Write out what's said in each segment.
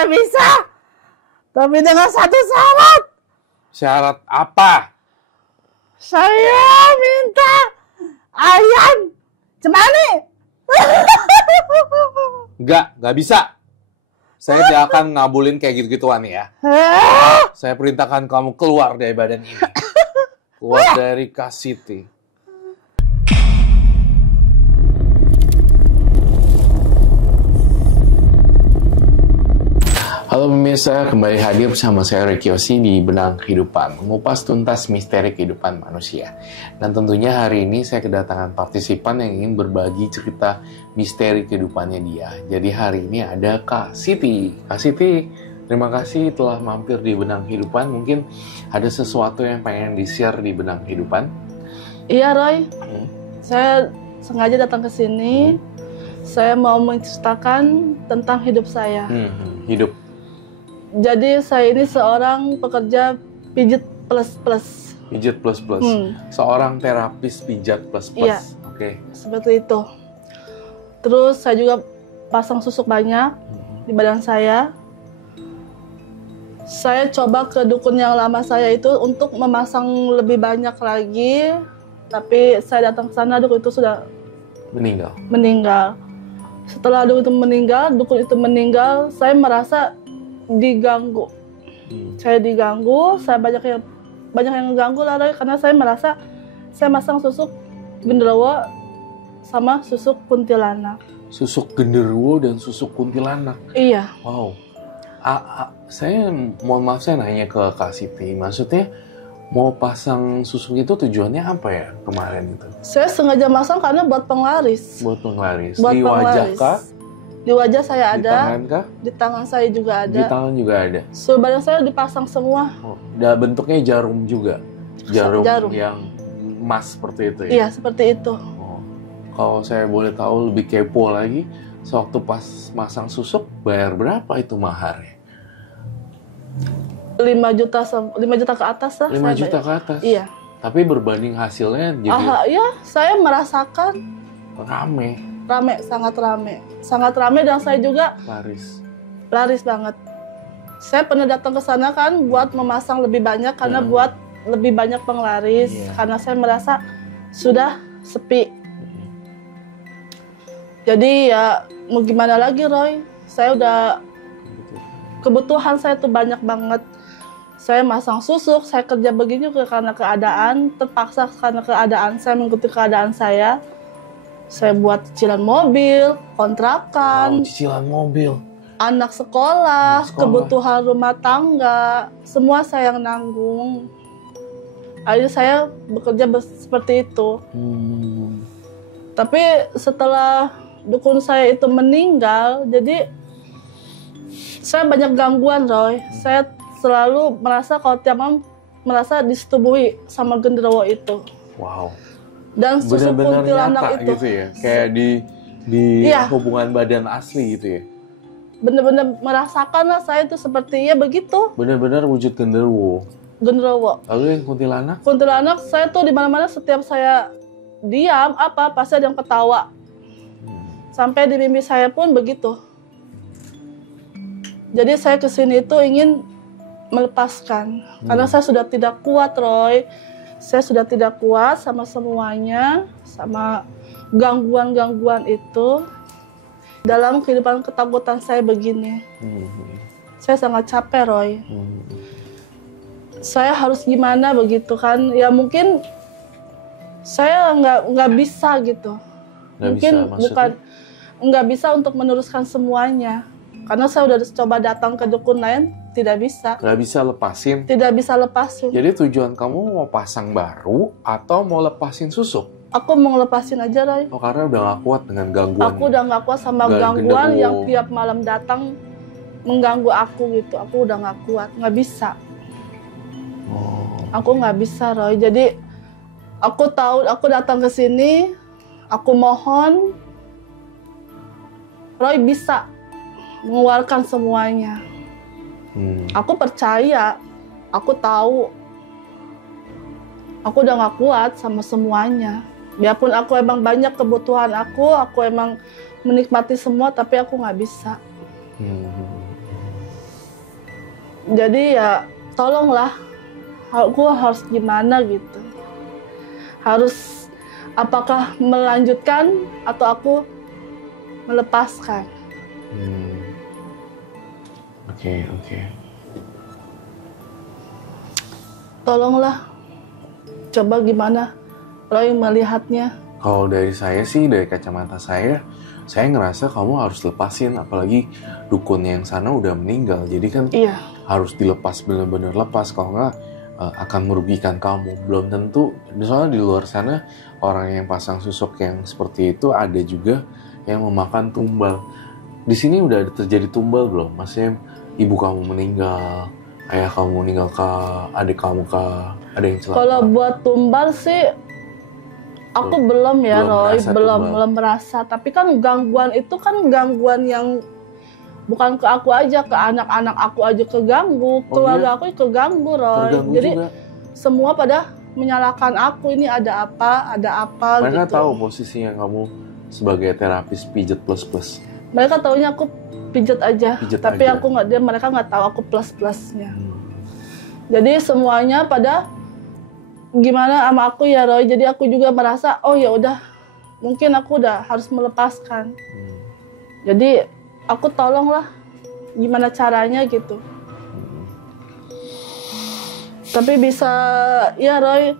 Saya bisa. Tapi dengan satu syarat. Syarat apa? Saya minta ayam cemani. Nggak bisa. Saya tidak akan ngabulin kayak gitu-gituan ya. Saya perintahkan kamu keluar dari badan ini. Keluar dari Kasiti. Halo pemirsa, kembali hadir bersama saya Ricky Yosi di Benang Kehidupan, mengupas tuntas misteri kehidupan manusia. Dan tentunya hari ini saya kedatangan partisipan yang ingin berbagi cerita misteri kehidupannya dia. Jadi hari ini ada Kak Siti. Kak Siti, terima kasih telah mampir di Benang Kehidupan. Mungkin ada sesuatu yang pengen di-share di Benang Kehidupan? Iya Roy, saya sengaja datang ke sini. Saya mau menceritakan tentang hidup saya. Hidup. Jadi saya ini seorang pekerja pijit plus-plus. Pijat plus-plus. Seorang terapis pijat plus-plus. Iya. Oke. Seperti itu. Terus saya juga pasang susuk banyak di badan saya. Saya coba ke dukun yang lama saya itu untuk memasang lebih banyak lagi. Tapi saya datang ke sana, dukun itu sudah meninggal. Setelah dukun itu meninggal, saya merasa diganggu. Saya diganggu, saya banyak yang mengganggu lah, karena saya merasa saya masang susuk genderuwo sama susuk kuntilanak. Susuk genderuwo dan susuk kuntilanak. Iya. Wow. Saya mohon maaf, saya nanya ke Kak Siti. Maksudnya mau pasang susuk itu tujuannya apa ya kemarin itu? Saya sengaja masang karena buat penglaris. Buat penglaris. Buat di wajah kah? Di wajah saya ada. Di tangan kah? Di tangan saya juga ada. Di tangan juga ada. Seluruh badan saya dipasang semua. Oh, bentuknya jarum juga. Jarum yang emas seperti itu ya? Iya, seperti itu. Oh. Kalau saya boleh tahu lebih kepo lagi, sewaktu pas masang susuk, bayar berapa itu maharnya? 5 juta ke atas lah. 5 juta ke atas? Iya. Tapi berbanding hasilnya jadi... ya, saya merasakan rame, sangat rame, dan saya juga laris banget. Saya pernah datang ke sana kan buat memasang lebih banyak karena buat lebih banyak penglaris, karena saya merasa sudah sepi. Jadi ya mau gimana lagi Roy, saya udah kebutuhan saya tuh banyak banget. Saya masang susuk, saya kerja begini juga karena keadaan, terpaksa karena keadaan, saya mengikuti keadaan saya. Saya buat cicilan mobil, kontrakan, cicilan mobil, anak sekolah, kebutuhan rumah tangga, semua saya yang nanggung. Akhirnya saya bekerja seperti itu. Tapi setelah dukun saya itu meninggal, jadi saya banyak gangguan Roy. Saya selalu merasa kalau tiap malam merasa disetubuhi sama genderuwo itu. Wow. Dan susuk kuntilanak itu gitu ya, kayak di hubungan badan asli gitu ya. Bener-bener merasakan lah saya itu sepertinya begitu. Bener-bener wujud genderuwo. Lalu yang kuntilanak? Kuntilanak saya tuh di mana-mana, setiap saya diam pasti ada yang ketawa. Sampai di mimpi saya pun begitu. Jadi saya kesini itu ingin melepaskan, karena saya sudah tidak kuat Roy. Saya sudah tidak kuat sama semuanya, sama gangguan-gangguan itu. Dalam kehidupan ketakutan saya begini, saya sangat capek Roy. Saya harus gimana begitu kan? Ya mungkin saya nggak bisa gitu. Nggak bisa untuk meneruskan semuanya. Karena saya udah coba datang ke dukun lain, tidak bisa. Nggak bisa lepasin? Tidak bisa lepasin. Jadi tujuan kamu mau pasang baru atau mau lepasin susuk? Aku mau lepasin aja, Roy. Oh, karena udah gak kuat dengan gangguan. Aku udah gak kuat sama gangguan yang tiap malam datang mengganggu aku gitu. Aku udah gak kuat, gak bisa. Aku gak bisa, Roy. Jadi aku tahu, aku datang ke sini, aku mohon Roy bisa mengeluarkan semuanya. Aku percaya, aku tahu, aku udah gak kuat sama semuanya. Biarpun aku emang banyak kebutuhan aku emang menikmati semua, tapi aku gak bisa. Jadi ya tolonglah, aku harus gimana gitu. Harus apakah melanjutkan atau aku melepaskan. Oke. Tolonglah, coba gimana Roy melihatnya. Kalau dari saya sih, dari kacamata saya ngerasa kamu harus lepasin, apalagi dukun yang sana udah meninggal, jadi kan harus dilepas, benar-benar lepas, kalau nggak akan merugikan kamu. Belum tentu, soalnya di luar sana orang yang pasang susuk yang seperti itu ada juga yang memakan tumbal. Di sini udah ada terjadi tumbal belum? Maksudnya ibu kamu meninggal, ayah kamu meninggal kah, adik kamu kah, ada yang celaka? Kalau buat tumbal sih aku belum ya Roy, belum merasa. Tapi kan gangguan itu kan gangguan yang bukan ke aku aja, ke anak-anak aku aja keganggu, keluarga aku keganggu Roy. Terganggu jadi juga. Semua pada menyalahkan aku, ini ada apa Mereka gitu. tahu posisinya kamu sebagai terapis pijat plus. Mereka taunya aku pijat aja, tapi aja. Mereka nggak tahu aku plus-plusnya. Jadi semuanya pada gimana sama aku ya Roy, jadi aku juga merasa oh ya udah, mungkin aku udah harus melepaskan. Jadi aku tolonglah gimana caranya gitu. Tapi bisa ya Roy,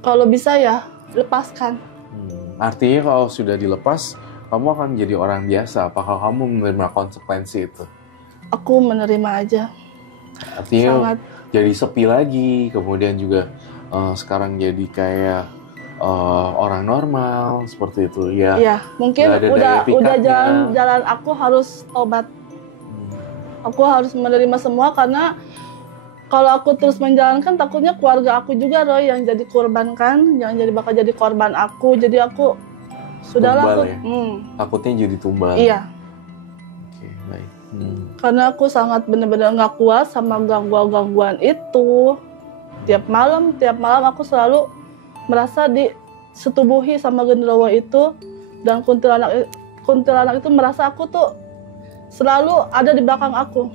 kalau bisa ya lepaskan. Artinya kalau sudah dilepas, kamu akan menjadi orang biasa. Apakah kamu menerima konsekuensi itu? Aku menerima aja. Artinya jadi sepi lagi, kemudian juga sekarang jadi kayak orang normal seperti itu ya. Iya, mungkin udah jalan aku harus tobat. Aku harus menerima semua, karena kalau aku terus menjalankan takutnya keluarga aku juga Roy yang jadi korban kan, yang bakal jadi korban aku. Jadi aku sudahlah aku. Takutnya jadi tumbal. Iya. Oke, baik. Karena aku sangat benar-benar nggak kuat sama gangguan itu. Tiap malam aku selalu merasa disetubuhi sama genderuwo itu, dan kuntilanak itu merasa aku tuh selalu ada di belakang aku.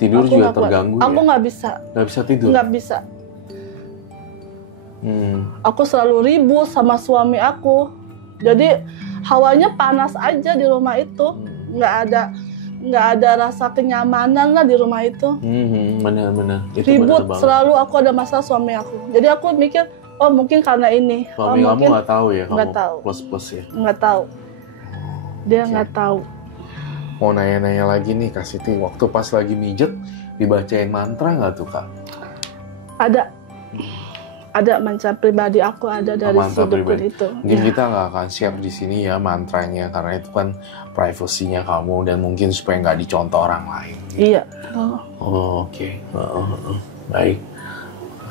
Tidur aku juga terganggu Aku ya? nggak bisa. Nggak bisa tidur? Nggak bisa. Aku selalu ribut sama suami aku. Jadi hawanya panas aja di rumah itu. Nggak ada rasa kenyamanan lah di rumah itu. Benar-benar. Ribut selalu, aku ada masalah suami aku. Jadi aku mikir, oh mungkin karena ini. Suami kamu nggak tahu ya? Nggak tahu. Plus ya? Nggak tahu. Dia nggak tahu. Mau nanya-nanya lagi nih Kak Siti, waktu pas lagi mijet dibacain mantra nggak tuh Kak? Ada mantra pribadi aku, ada dari si dukun itu. Mungkin kita nggak akan share di sini ya mantranya, karena itu kan privasinya kamu dan mungkin supaya nggak dicontoh orang lain. Iya. Oke. Baik.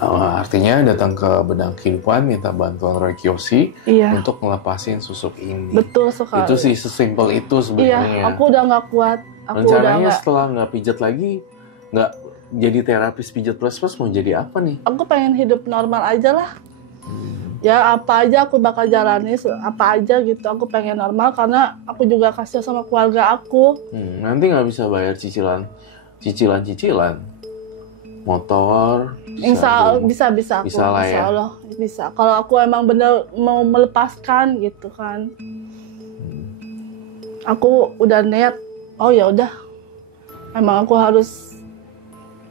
Artinya datang ke Benang Kehidupan minta bantuan Roy Kiyoshi untuk ngelepasin susuk ini. Betul sekali. Itu sih sesimpel itu sebenarnya. Iya, aku udah nggak kuat. Rencananya setelah nggak pijat lagi, nggak jadi terapis pijat plus mau jadi apa nih? Aku pengen hidup normal aja lah. Ya apa aja aku bakal jalani, apa aja gitu. Aku pengen normal karena aku juga kasihan sama keluarga aku. Nanti nggak bisa bayar cicilan motor. Bisa aku. Bisa lah ya. Insya Allah bisa. Kalau aku emang bener mau melepaskan gitu kan. Aku udah niat. Oh ya udah. Emang aku harus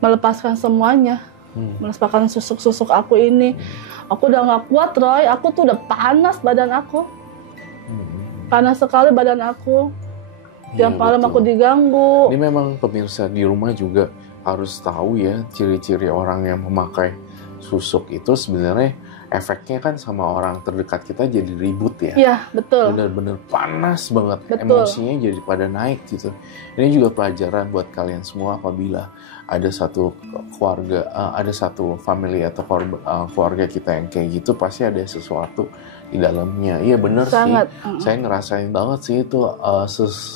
melepaskan semuanya. Melepaskan susuk-susuk aku ini. Aku udah nggak kuat Roy. Aku tuh udah panas badan aku. Panas sekali badan aku. Tiap malam aku diganggu. Ini memang pemirsa di rumah juga harus tahu ya, ciri-ciri orang yang memakai susuk itu sebenarnya efeknya kan sama orang terdekat kita jadi ribut ya. Iya, betul. Bener-bener panas banget, betul. Emosinya jadi pada naik gitu. Ini juga pelajaran buat kalian semua apabila ada satu keluarga, ada satu family atau keluarga kita yang kayak gitu, pasti ada sesuatu di dalamnya. Iya bener sih, saya ngerasain banget sih itu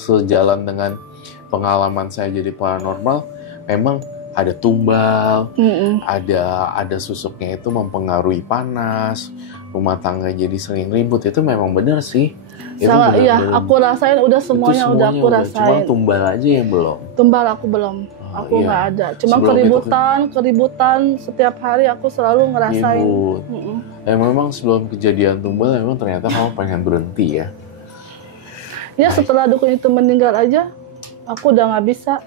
sejalan dengan pengalaman saya jadi paranormal. Memang ada tumbal, ada susuknya itu mempengaruhi panas, rumah tangga jadi sering ribut, itu memang benar sih. Itu Sangat, iya, benar-benar- aku rasain udah semuanya udah aku rasain. Cuma tumbal aja yang belum. Tumbal aku belum. Oh, Aku iya. nggak ada. Cuma Sebelum keributan setiap hari aku selalu ngerasain. Ribut. Memang sebelum kejadian tumbal memang ternyata kamu pengen berhenti ya. Ya setelah dukun itu meninggal aja, aku udah nggak bisa.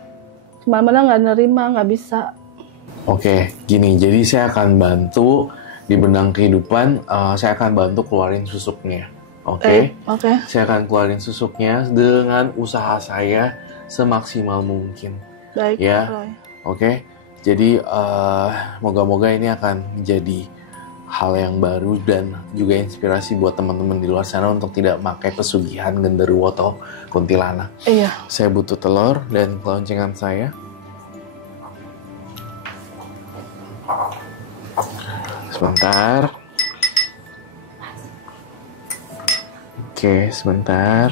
Kemana-mana nggak nerima, nggak bisa. Oke, gini. Jadi saya akan bantu di benang kehidupan. Saya akan bantu keluarin susuknya. Oke. Oke. Saya akan keluarin susuknya dengan usaha saya semaksimal mungkin. Baik. Ya. Roy. Oke. Jadi moga-moga ini akan menjadi hal yang baru dan juga inspirasi buat teman-teman di luar sana untuk tidak pakai pesugihan genderuwo atau kuntilanak. Iya. Saya butuh telur dan keloncengan saya. Sebentar. Oke, sebentar.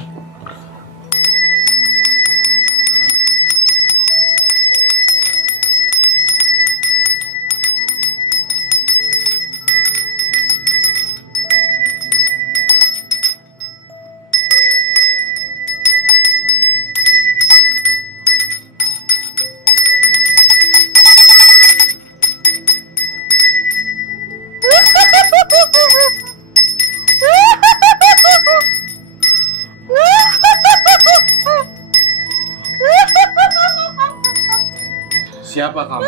Siapa kamu?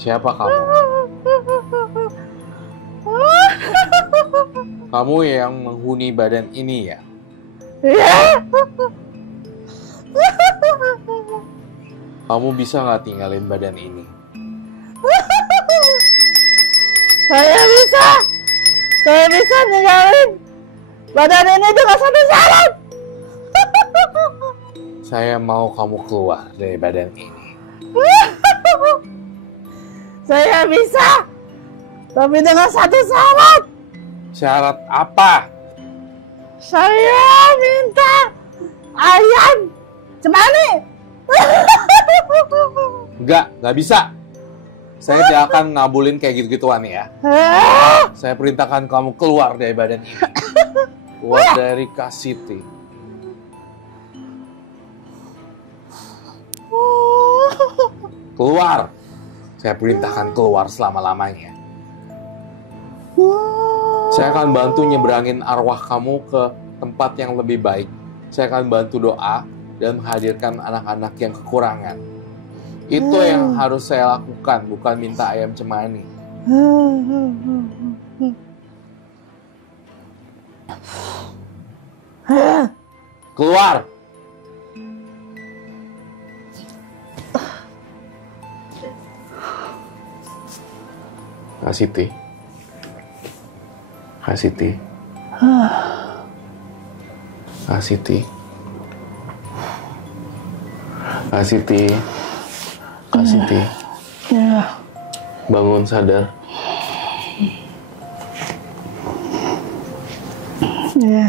Siapa kamu? Kamu yang menghuni badan ini ya? Kamu bisa nggak tinggalin badan ini? Saya bisa. Saya bisa ninggalin badan ini dengan satu syarat. Saya mau kamu keluar dari badan ini. Saya bisa. Tapi dengan satu syarat. Syarat apa? Saya minta ayam cemani. Nggak bisa. Saya tidak akan ngabulin kayak gitu-gituan ya. Saya perintahkan kamu keluar dari badan ini. Keluar dari Kasiti. Keluar. Saya perintahkan keluar selama-lamanya. Saya akan bantu nyeberangin arwah kamu ke tempat yang lebih baik. Saya akan bantu doa dan menghadirkan anak-anak yang kekurangan. Itu yang harus saya lakukan, bukan minta ayam cemani. Keluar! Kasiti. Kasiti. Kasiti. Kasiti. Kasiti. Ya. Bangun, sadar. Ya.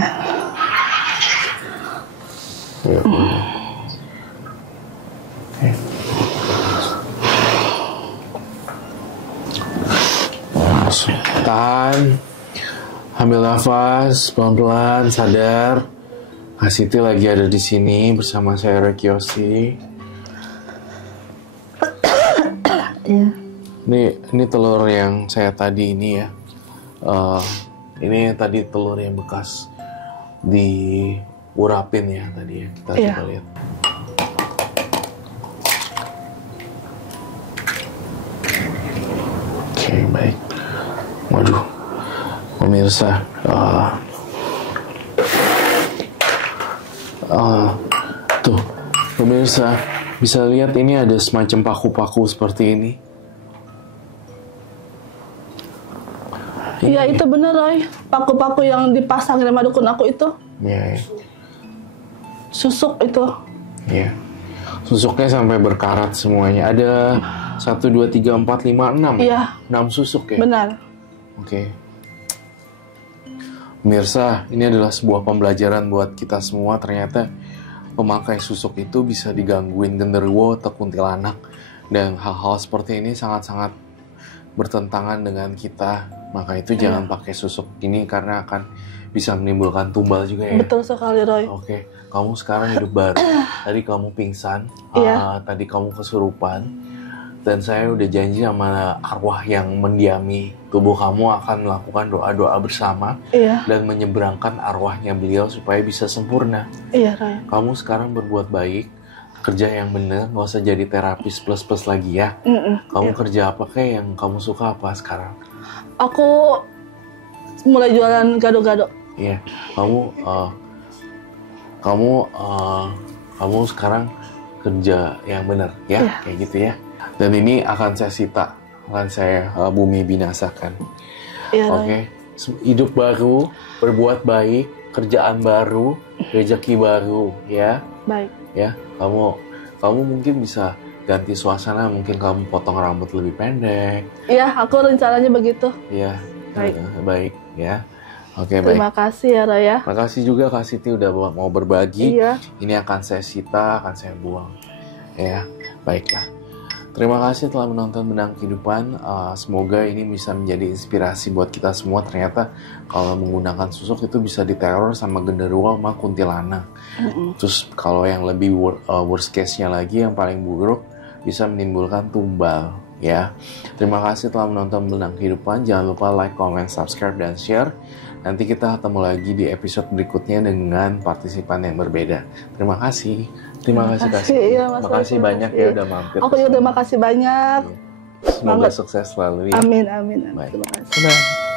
Ya. Tahan. Ambil nafas, pelan-pelan, sadar. Kasiti lagi ada di sini bersama saya, Rekiosi. Ya. Ini telur yang saya tadi ini ya. Ini tadi telur yang bekas diurapin ya tadi ya. Kita coba lihat. Oke, baik. Waduh, pemirsa. Tuh, pemirsa. Bisa lihat ini ada semacam paku-paku seperti ini. Iya itu bener Roy. Paku-paku yang dipasang sama dukun aku itu. Iya. Susuk itu. Iya. Susuknya sampai berkarat semuanya. Ada 1, 2, 3, 4, 5, 6. Iya. 6 susuk ya? Benar. Oke. Pemirsa, ini adalah sebuah pembelajaran buat kita semua. Ternyata pemakai susuk itu bisa digangguin genderuwo atau kuntilanak Dan hal-hal seperti ini sangat-sangat bertentangan dengan kita. Maka itu jangan pakai susuk ini karena akan bisa menimbulkan tumbal juga ya. Betul sekali, Roy. Oke, kamu sekarang hidup baru. Tadi kamu pingsan, tadi kamu kesurupan, dan saya udah janji sama arwah yang mendiami tubuh kamu akan melakukan doa-doa bersama dan menyeberangkan arwahnya beliau supaya bisa sempurna. Iya, Roy. Kamu sekarang berbuat baik, kerja yang benar, nggak usah jadi terapis plus-plus lagi ya. Kamu kerja apa kayak yang kamu suka apa sekarang? Aku mulai jualan gado-gado. Iya, kamu sekarang kerja yang benar ya, kayak gitu ya. Dan ini akan saya sita, akan saya bumi binasakan. Oke, hidup baru, berbuat baik, kerjaan baru, rezeki baru, ya. Baik. Ya, kamu mungkin bisa ganti suasana, mungkin kamu potong rambut lebih pendek. Iya, aku rencananya begitu. Iya, baik ya. Oke, Terima kasih ya, Roy ya. Makasih juga Kak Siti udah mau berbagi. Iya. Ini akan saya sita, akan saya buang. Ya, baiklah. Terima kasih telah menonton Benang Kehidupan. Semoga ini bisa menjadi inspirasi buat kita semua. Ternyata kalau menggunakan susuk itu bisa diteror sama genderuwo sama kuntilanak. Terus kalau yang lebih worst case-nya lagi, yang paling buruk, bisa menimbulkan tumbal. Ya, terima kasih telah menonton Benang Kehidupan. Jangan lupa like, comment, subscribe, dan share. Nanti kita ketemu lagi di episode berikutnya dengan partisipan yang berbeda. Terima kasih. Terima kasih Kak Siti. Terima kasih banyak ya udah mampir. Aku juga terima kasih banyak. Semoga sukses selalu ya. Amin. Terima kasih. Bye.